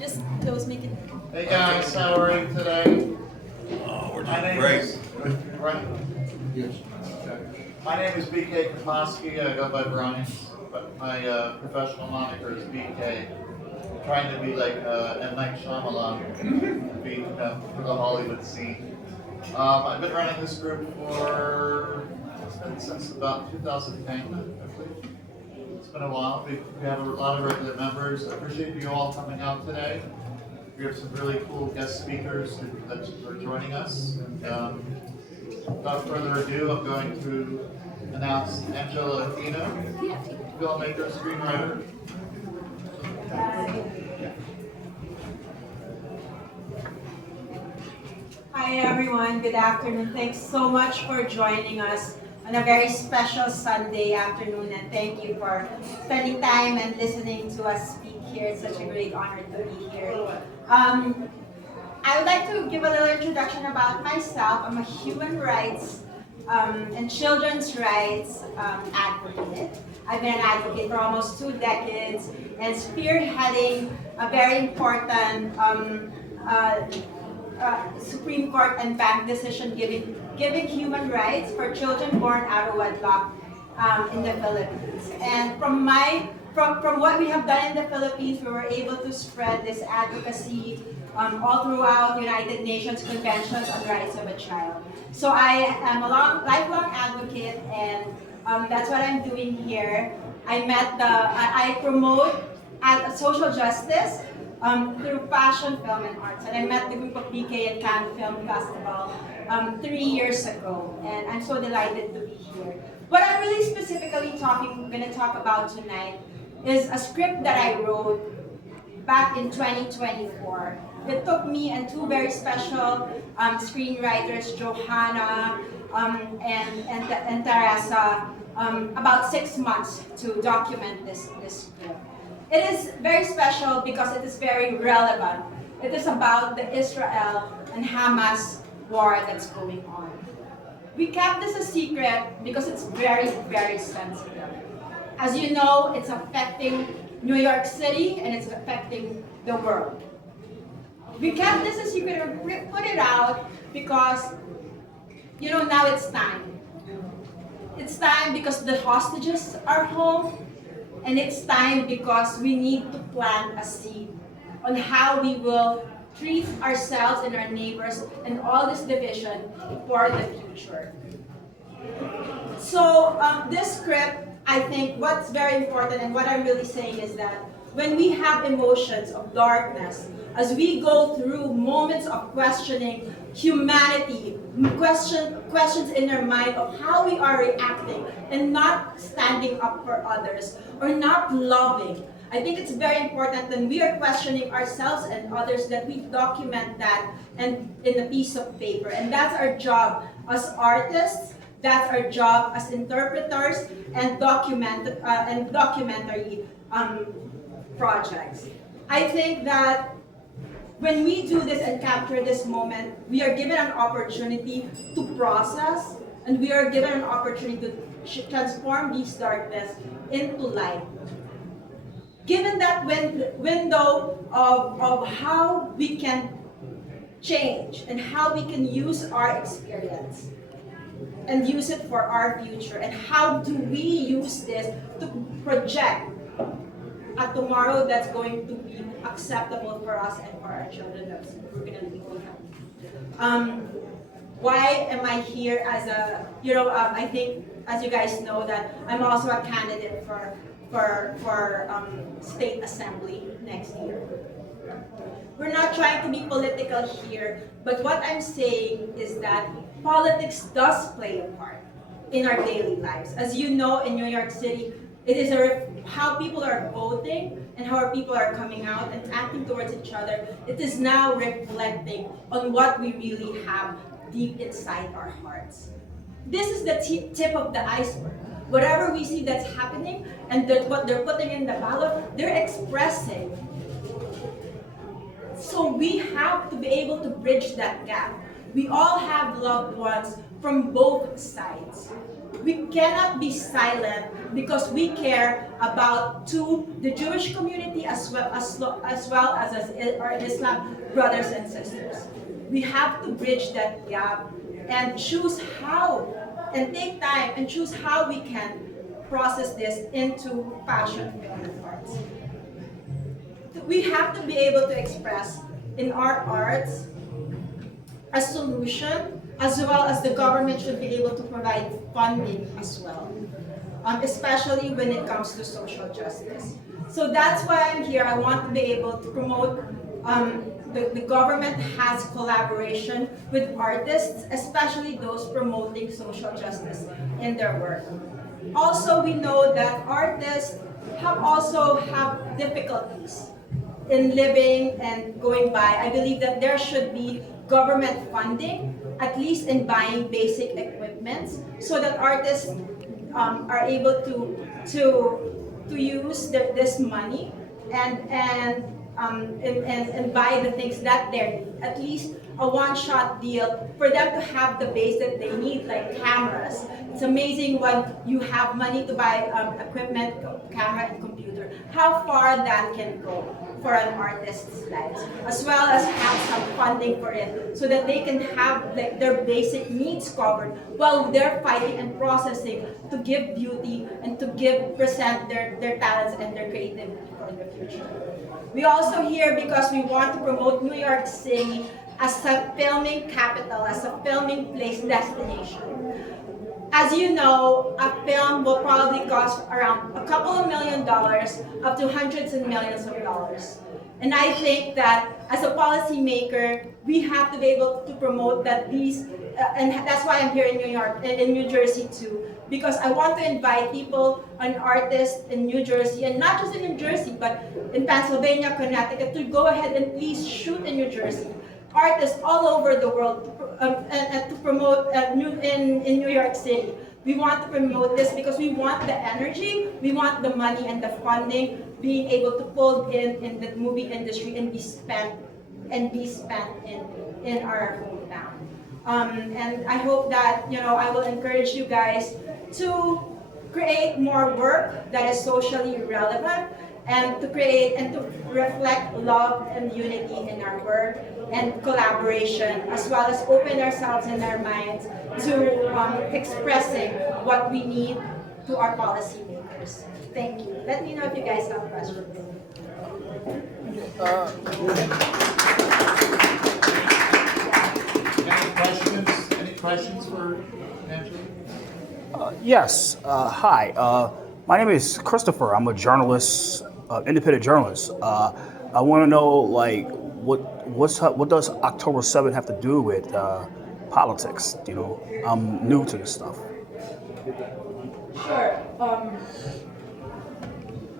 Just close, make it. Hey guys, how are you today? Oh, we're My doing name great. is right. Yes. My name is BK Kaposki. I go by Brian, but my professional moniker is BK. Trying to be like M. Night Shyamalan, be for the Hollywood scene. I've been running this group for it's been since about 2010, I believe. It's been a while. We have a lot of regular members. I appreciate you all coming out today. We have some really cool guest speakers that are joining us. And without further ado, I'm going to announce Angela Aquino, filmmaker, screenwriter. Hi everyone, good afternoon. Thanks so much for joining us on a very special Sunday afternoon, and thank you for spending time and listening to us speak here. It's such a great honor to be here. I would like to give a little introduction about myself. I'm a human rights and children's rights advocate. I've been an advocate for almost 2 decades and spearheading a very important Supreme Court and bank decision giving human rights for children born out of wedlock in the Philippines. And from what we have done in the Philippines, we were able to spread this advocacy all throughout United Nations conventions on rights of a child. So I am a lifelong advocate, and that's what I'm doing here. I promote social justice through fashion, film, and arts. And I met the group of BK at Cannes Film Festival 3 years ago, and I'm so delighted to be here. What I'm really specifically going to talk about tonight is a script that I wrote back in 2024. It took me and 2 very special screenwriters, Johanna and Teresa, about 6 months to document this script. It is very special because it is very relevant. It is about the Israel and Hamas war that's going on. We kept this a secret because it's very, very sensitive. As you know, it's affecting New York City and it's affecting the world. We kept this a secret and put it out because, now it's time. It's time because the hostages are home. And it's time because we need to plant a seed on how we will treat ourselves and our neighbors and all this division for the future. So this script, I think what's very important and what I'm really saying is that when we have emotions of darkness, as we go through moments of questioning humanity, questions in our mind of how we are reacting and not standing up for others or not loving, I think it's very important when we are questioning ourselves and others that we document that and in a piece of paper. And that's our job as artists, that's our job as interpreters and documentary projects. I think that when we do this and capture this moment, we are given an opportunity to process, and we are given an opportunity to transform this darkness into light. Given that window of how we can change and how we can use our experience and use it for our future, and how do we use this to project a tomorrow that's going to be acceptable for us and for our children that we're going to leave behind. Why am I here as a, I think, as you guys know, that I'm also a candidate for state assembly next year. We're not trying to be political here, but what I'm saying is that politics does play a part in our daily lives. As you know, in New York City, it is how people are voting and how our people are coming out and acting towards each other. It is now reflecting on what we really have deep inside our hearts. This is the tip of the iceberg. Whatever we see that's happening and what they're putting in the ballot, they're expressing. So we have to be able to bridge that gap. We all have loved ones from both sides. we cannot be silent because we care about the Jewish community as well as our Islam brothers and sisters. We have to bridge that gap and choose how, and take time and choose how we can process this into fashion, film, and arts. We have to be able to express in our arts a solution, as well as the government should be able to provide funding as well, especially when it comes to social justice. So that's why I'm here. I want to be able to promote the government has collaboration with artists, especially those promoting social justice in their work. Also, we know that artists have difficulties in living and going by. I believe that there should be government funding, at least in buying basic equipments, so that artists are able to use this money and buy the things that they need. At least a one-shot deal for them to have the base that they need, like cameras. It's amazing when you have money to buy equipment, camera, and computer, how far that can go for an artist's lives, as well as have some funding for it so that they can have their basic needs covered while they're fighting and processing to give beauty and to present their talents and their creativity for the future. We also here because we want to promote New York City as a filming capital, as a filming place destination. As you know, a film will probably cost around a couple of $1 million up to hundreds and millions of dollars. And I think that as a policymaker, we have to be able to promote that these, and that's why I'm here in New York, in New Jersey too, because I want to invite people and artists in New Jersey, and not just in New Jersey, but in Pennsylvania, Connecticut, to go ahead and please shoot in New Jersey. Artists all over the world and to promote in New York City. We want to promote this because we want the energy, we want the money and the funding being able to pull in the movie industry and be spent in our hometown. And I hope that I will encourage you guys to create more work that is socially relevant, and to create and to reflect love and unity in our work and collaboration, as well as open ourselves and our minds to expressing what we need to our policymakers. Thank you. Let me know if you guys have questions. Any questions for Angela? Yes. Hi. My name is Christopher. I'm a journalist, independent journalist. I want to know, like, what does October 7th have to do with politics? I'm new to this stuff. Sure.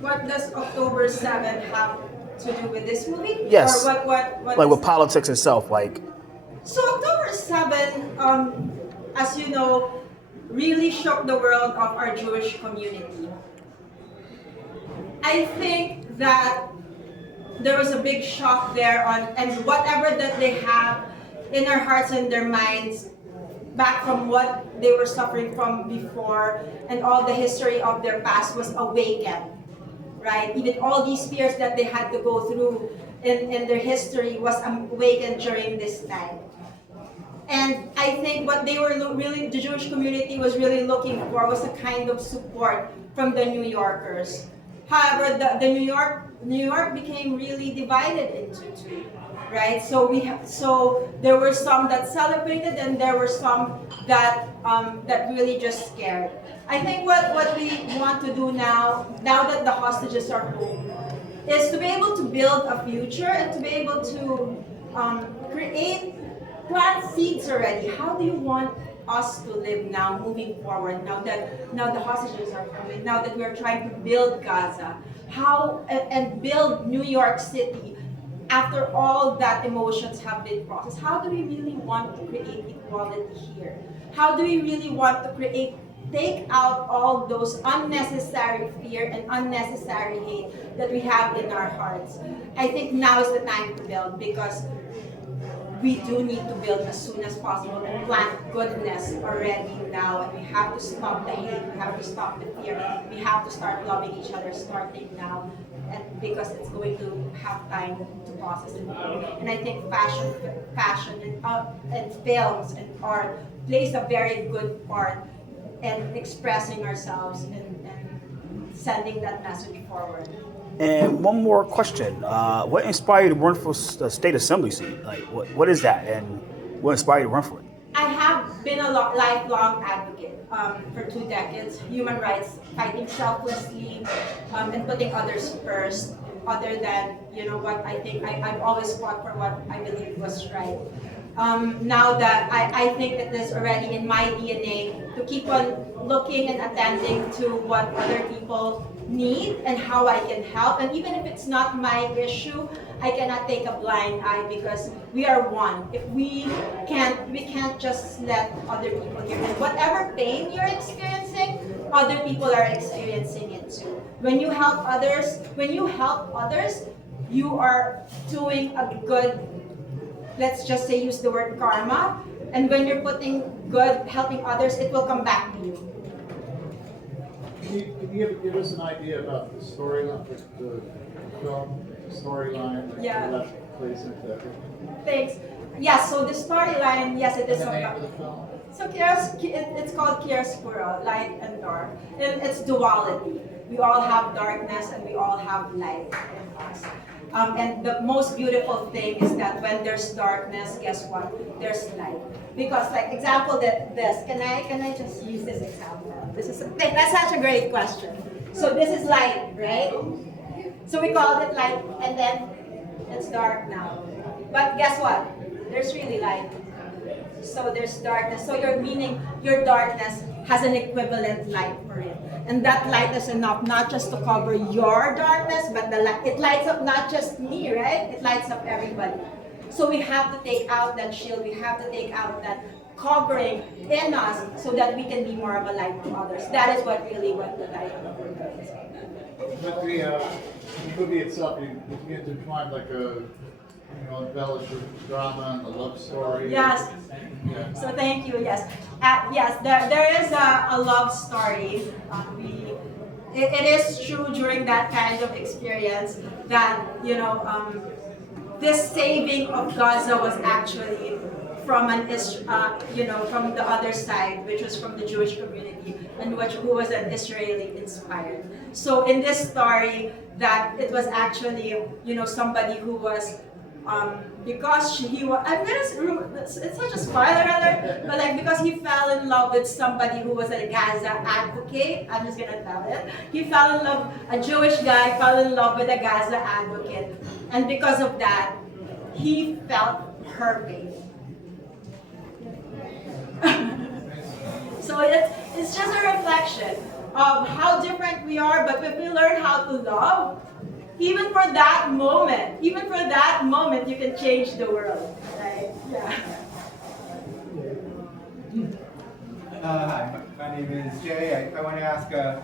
What does October 7th have to do with this movie? Yes. Or what Like with politics itself, like. So October 7th, as you know, really shook the world of our Jewish community. I think that there was a big shock there and whatever that they have in their hearts and their minds back from what they were suffering from before, and all the history of their past was awakened, right? Even all these fears that they had to go through in their history was awakened during this time. And I think what they were the Jewish community was really looking for was a kind of support from the New Yorkers. However, the New York became really divided into two, right? So there were some that celebrated, and there were some that really just scared. I think what we want to do now that the hostages are home, is to be able to build a future and to be able to plant seeds already. How do you want us to live now, moving forward, now the hostages are coming, now that we're trying to build Gaza, and build New York City after all that emotions have been processed? How do we really want to create equality here? How do we really want to take out all those unnecessary fear and unnecessary hate that we have in our hearts? I think now is the time to build, because we do need to build as soon as possible and plant goodness already now. And we have to stop the hate, we have to stop the fear, we have to start loving each other starting now. And because it's going to have time to process and grow. And I think fashion and films and art plays a very good part in expressing ourselves and sending that message forward. And one more question: what inspired you to run for the state assembly seat? Like, what is that, and what inspired you to run for it? I have been a lifelong advocate for 2 decades, human rights, fighting selflessly and putting others first, other than, what I think, I've always fought for what I believe was right. Now that I think it is already in my DNA to keep on looking and attending to what other people need and how I can help. And even if it's not my issue, I cannot take a blind eye because we are one. If we can't just let other people hear it. Whatever pain you're experiencing, other people are experiencing it too. When you help others, you are doing a good, let's just say, use the word karma. And when you're putting good, helping others, it will come back to you. Can you give us an idea about the storyline, the film storyline, Yeah. that plays into that? Thanks. Yes, so the storyline, yes, it is The name about. of the film? So it's called Chiaroscuro, light and dark. And it's duality. We all have darkness and we all have light in us. And the most beautiful thing is that when there's darkness, guess what? There's light. Because, like, example this. Can I just use this example? That's such a great question. So this is light, right? So we called it light, and then it's dark now. But guess what? There's really light. So there's darkness. So your darkness has an equivalent light for it. And that light is enough not just to cover your darkness, but it lights up not just me, right? It lights up everybody. So we have to take out that shield. We have to take out that covering in us so that we can be more of a light to others. That is what the light of the world is. But the movie itself, you intertwine like a, embellish with drama and a love story. Yes. Yeah. So thank you. Yes. Yes. There is a love story. It is true during that kind of experience that this saving of Gaza was actually from from the other side, which was from the Jewish community, and who was an Israeli inspired. So in this story, that it was actually somebody who was because he was, it's such a spoiler alert, but because he fell in love with somebody who was a Gaza advocate, I'm just gonna tell it. He fell in love, a Jewish guy fell in love with a Gaza advocate, and because of that, he felt her pain. So it's just a reflection of how different we are, but if we learn how to love, even for that moment, you can change the world, right? Yeah. Hi, my name is Jay. I want to ask a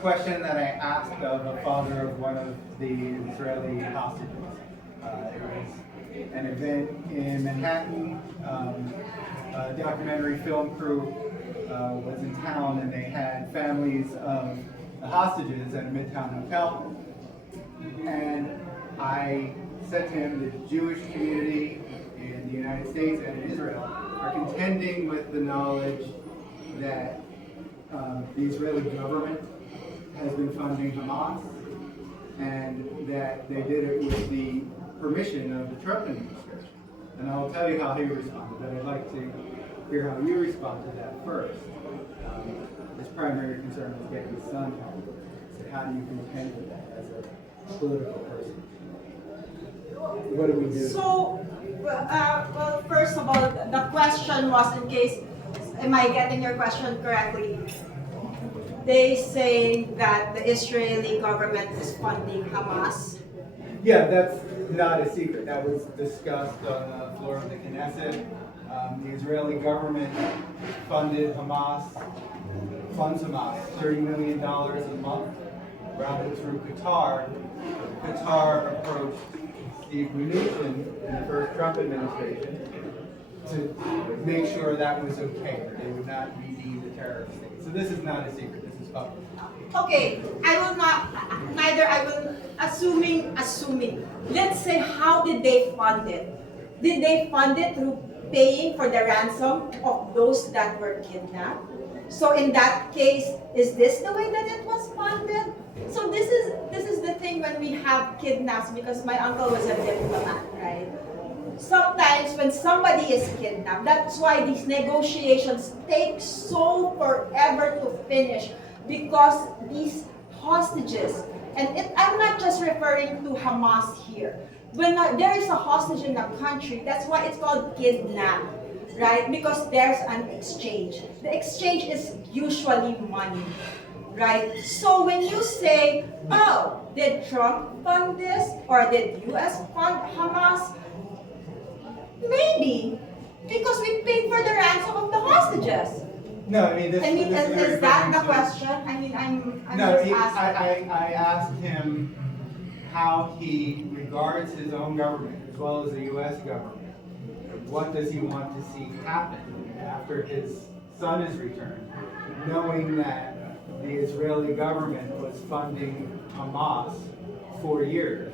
question that I asked of a father of one of the Israeli hostages. It was an event in Manhattan. A documentary film crew was in town, and they had families of the hostages at a Midtown hotel. And I said to him, the Jewish community in the United States and in Israel are contending with the knowledge that the Israeli government has been funding Hamas, and that they did it with the permission of the Trump administration. And I'll tell you how he responded, but I'd like to hear how you respond to that first. His primary concern was getting his son home. So how do you contend with that as a political person? What do we do? So, well, first of all, the question was, in case, am I getting your question correctly? They say that the Israeli government is funding Hamas. Yeah, that's not a secret. That was discussed on the floor of the Knesset. The Israeli government funds Hamas $30 million a month, routed through Qatar. Qatar approached Steve Mnuchin in the first Trump administration to make sure that was okay, that they would not be deemed a terrorist state. So this is not a secret, this is public. Okay, I will not, neither I will, assuming, let's say, how did they fund it? Did they fund it through paying for the ransom of those that were kidnapped? So in that case, is this the way that it was funded? So this is the thing when we have kidnaps, because my uncle was a diplomat, right? Sometimes when somebody is kidnapped, that's why these negotiations take so forever to finish, because these hostages, and I'm not just referring to Hamas here. When there is a hostage in a country, that's why it's called kidnap, right? Because there's an exchange. The exchange is usually money, right? So when you say, oh, did Trump fund this, or did US fund Hamas? Maybe, because we paid for the ransom of the hostages. No, I mean, this Is that the question? I mean, I'm No, just asking. I asked him how he regards his own government as well as the U.S. government. What does he want to see happen after his son is returned, knowing that the Israeli government was funding Hamas for years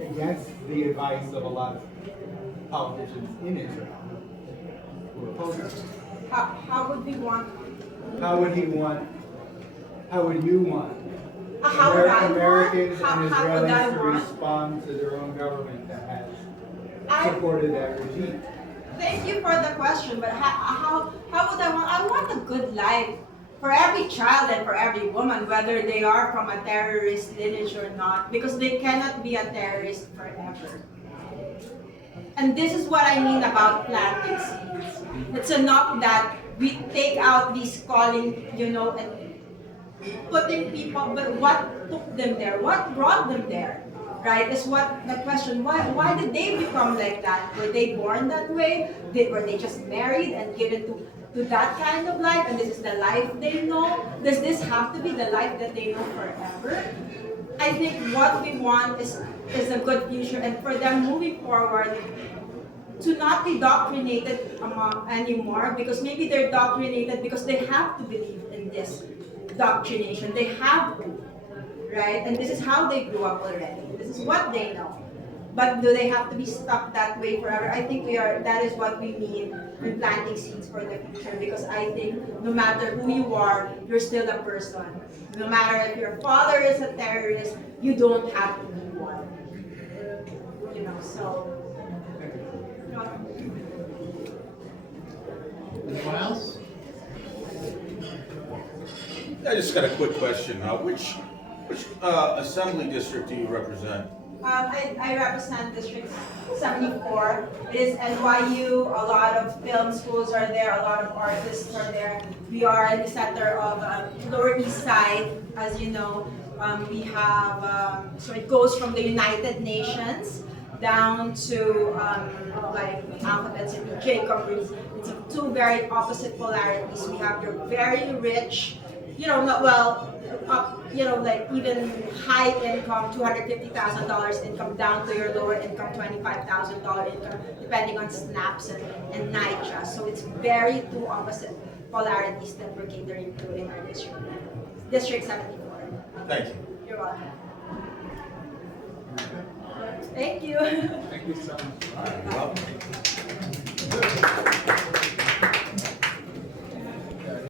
against the advice of a lot of politicians in Israel who oppose it. How would we want? How would you want How would I Americans want? and How would I Israelis to want? respond to their own government that has I- supported that regime? Thank you for the question, but how would I want? I want a good life for every child and for every woman, whether they are from a terrorist lineage or not, because they cannot be a terrorist forever. And this is what I mean about planting seeds. It's enough that we take out these calling, and putting people, but what took them there? What brought them there? Right? Is what the question. Why did they become like that? Were they born that way? Were they just married and given to that kind of life, and this is the life they know? Does this have to be the life that they know forever? I think what we want is a good future, and for them moving forward, to not be indoctrinated anymore, because maybe they're indoctrinated because they have to believe in this indoctrination. They have to, right? And this is how they grew up already. This is what they know. But do they have to be stuck that way forever? I think that is what we mean in planting seeds for the future, because I think no matter who you are, you're still a person. No matter if your father is a terrorist, you don't have to be one. So. Anyone else? I just got a quick question. Which assembly district do you represent? I represent District 74. It is NYU. A lot of film schools are there. A lot of artists are there. We are in the center of Lower East Side, as you know. We have, so it goes from the United Nations down to like Alphabet City, Jacob Rees. It's two very opposite polarities. We have your very rich, like even high income, $250,000 income, down to your lower income, $25,000 income, depending on snaps and NITRA. So it's very two opposite polarities that we're catering to in our district. District 74. Thank you. You're welcome. Thank you. Thank you so much. All right, you're welcome.